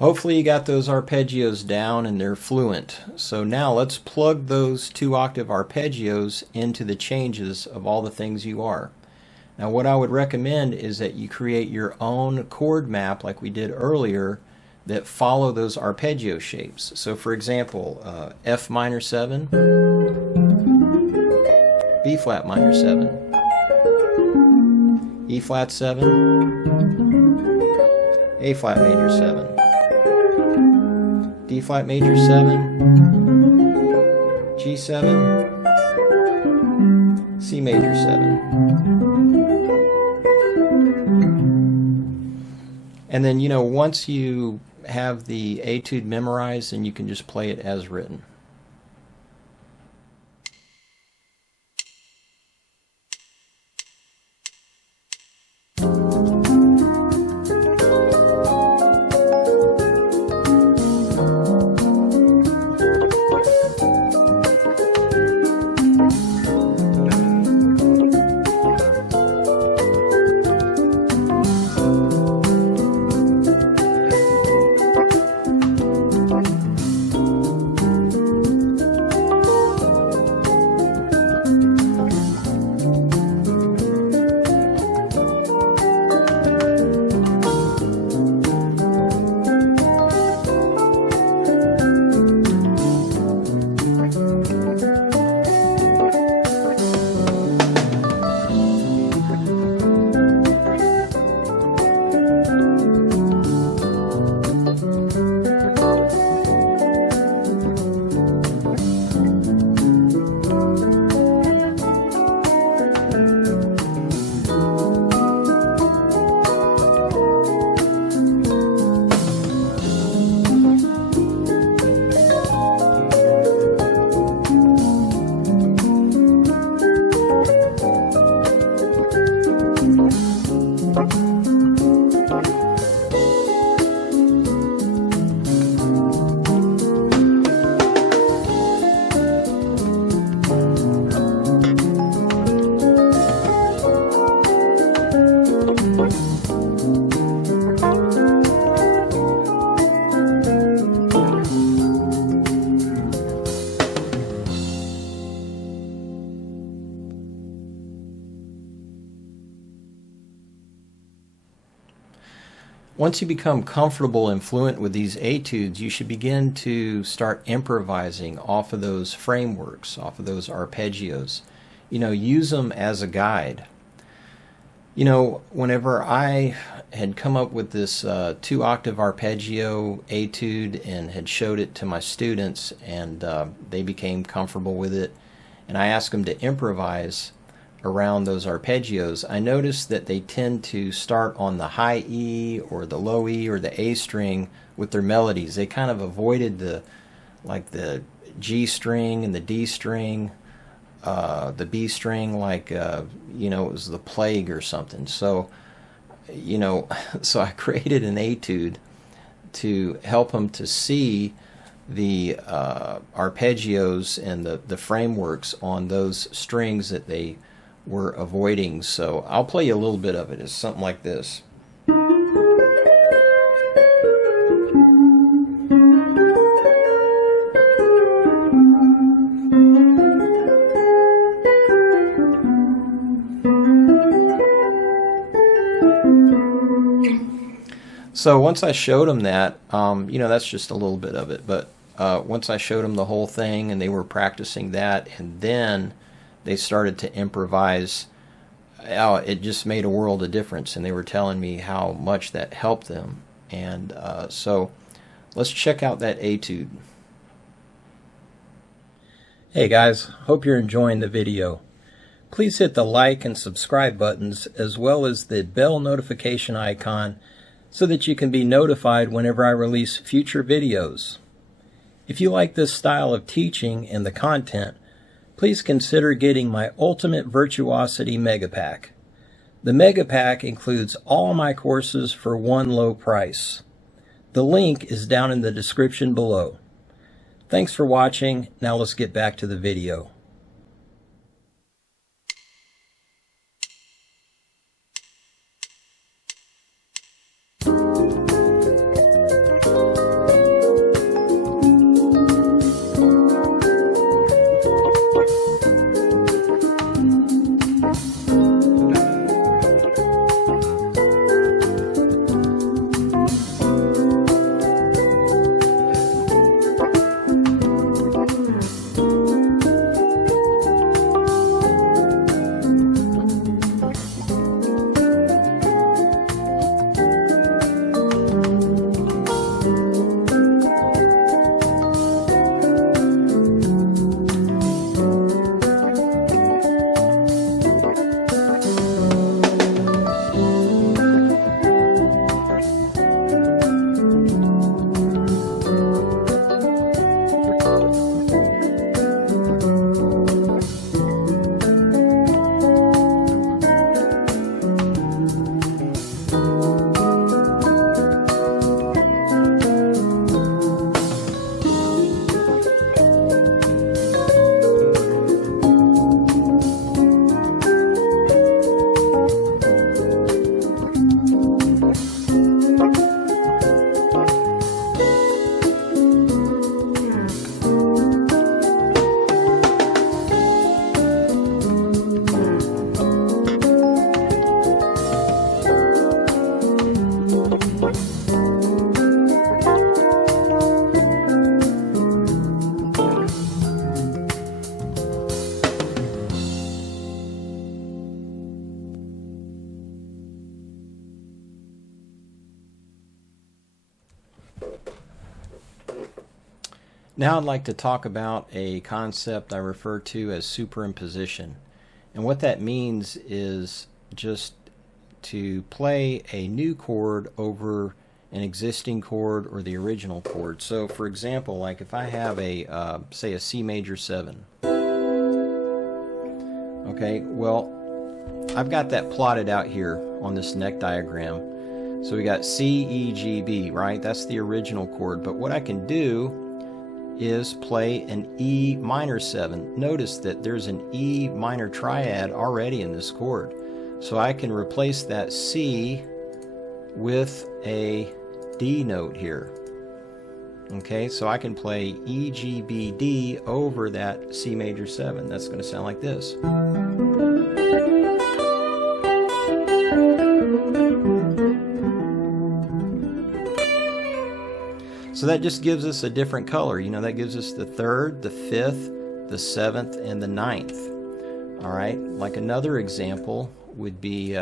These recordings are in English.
Hopefully you got those arpeggios down and they're fluent. So now let's plug those 2-octave arpeggios into the changes of all the things you are. Now what I would recommend is that you create your own chord map like we did earlier that follow those arpeggio shapes. So for example, F minor 7, B flat minor 7, E flat 7, A flat major 7, D flat major 7, G7, C major 7. And then, once you have the etude memorized, then you can just play it as written. Once you become comfortable and fluent with these etudes, you should begin to start improvising off of those frameworks, off of those arpeggios. Use them as a guide. Whenever I had come up with this 2-octave arpeggio etude and had showed it to my students, and they became comfortable with it, and I asked them to improvise around those arpeggios, I noticed that they tend to start on the high E or the low E or the A string with their melodies. They kind of avoided the G string and the D string, the B string, like it was the plague or something. So so I created an etude to help them to see the arpeggios and the frameworks on those strings that they were avoiding. So I'll play you a little bit of it. It's something like this. So once I showed them that, that's just a little bit of it, but once I showed them the whole thing and they were practicing that, and then they started to improvise, it just made a world of difference, and they were telling me how much that helped them. And so let's check out that etude. Hey guys, hope you're enjoying the video. Please hit the like and subscribe buttons, as well as the bell notification icon, so that you can be notified whenever I release future videos. If you like this style of teaching and the content, please consider getting my Ultimate Virtuosity Mega Pack. The Mega Pack includes all my courses for one low price. The link is down in the description below. Thanks for watching. Now let's get back to the video. Now I'd like to talk about a concept I refer to as superimposition. And what that means is just to play a new chord over an existing chord or the original chord. So for example, like if I have a say a C major 7. Okay, well I've got that plotted out here on this neck diagram. So we got C, E, G, B, right? That's the original chord. But what I can do is play an E minor 7. Notice that there's an E minor triad already in this chord. So I can replace that C with a D note here. Okay, so I can play E, G, B, D over that C major 7. That's going to sound like this. So that just gives us a different color. You know, that gives us the 3rd, the 5th, the 7th, and the 9th. All right, like another example would be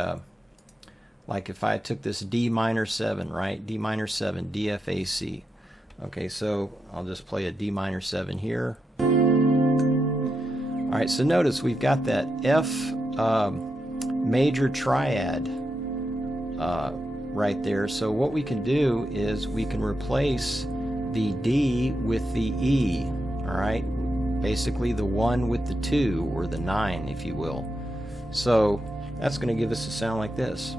like if I took this D minor 7, right? D minor 7, D, F, A, C. Okay, so I'll just play a D minor 7 here. All right, so notice we've got that F major triad right there. So what we can do is we can replace the D with the E. All right, basically the 1 with the 2, or the 9, if you will. So that's going to give us a sound like this.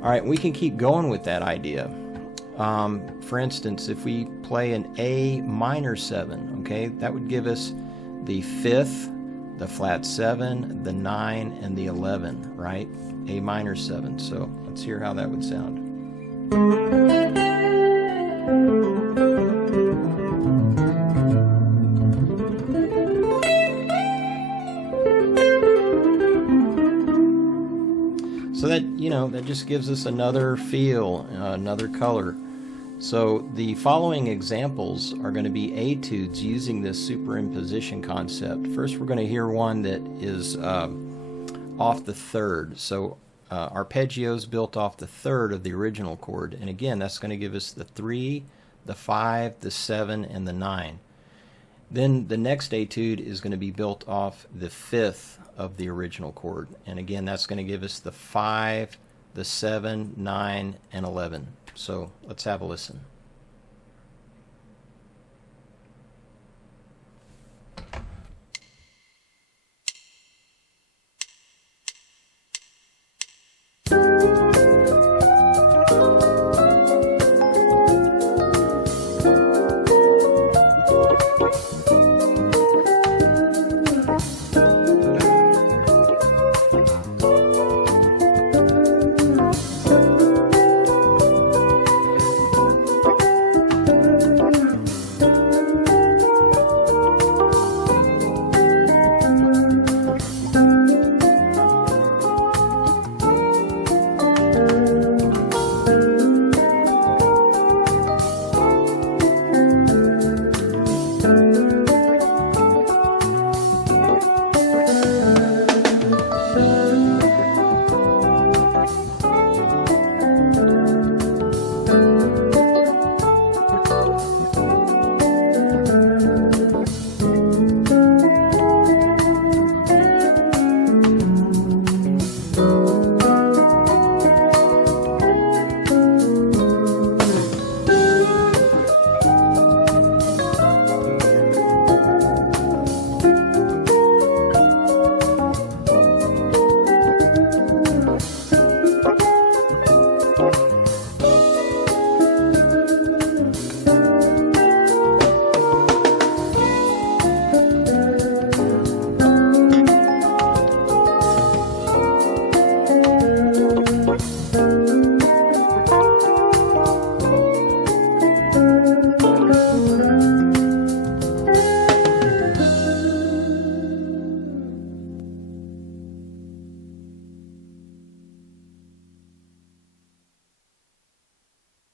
All right, we can keep going with that idea. For instance, if we play an A minor 7, okay, that would give us the 5th, the flat 7, the 9, and the 11, right? A minor 7. So let's hear how that would sound. So that, you know, that just gives us another feel, another color. So the following examples are going to be etudes using this superimposition concept. First, we're going to hear one that is off the 3rd. So arpeggios built off the 3rd of the original chord. And again, that's going to give us the 3, the 5, the 7, and the 9. Then the next etude is going to be built off the 5th of the original chord. And again, that's going to give us the 5, the 7, 9, and 11. So let's have a listen.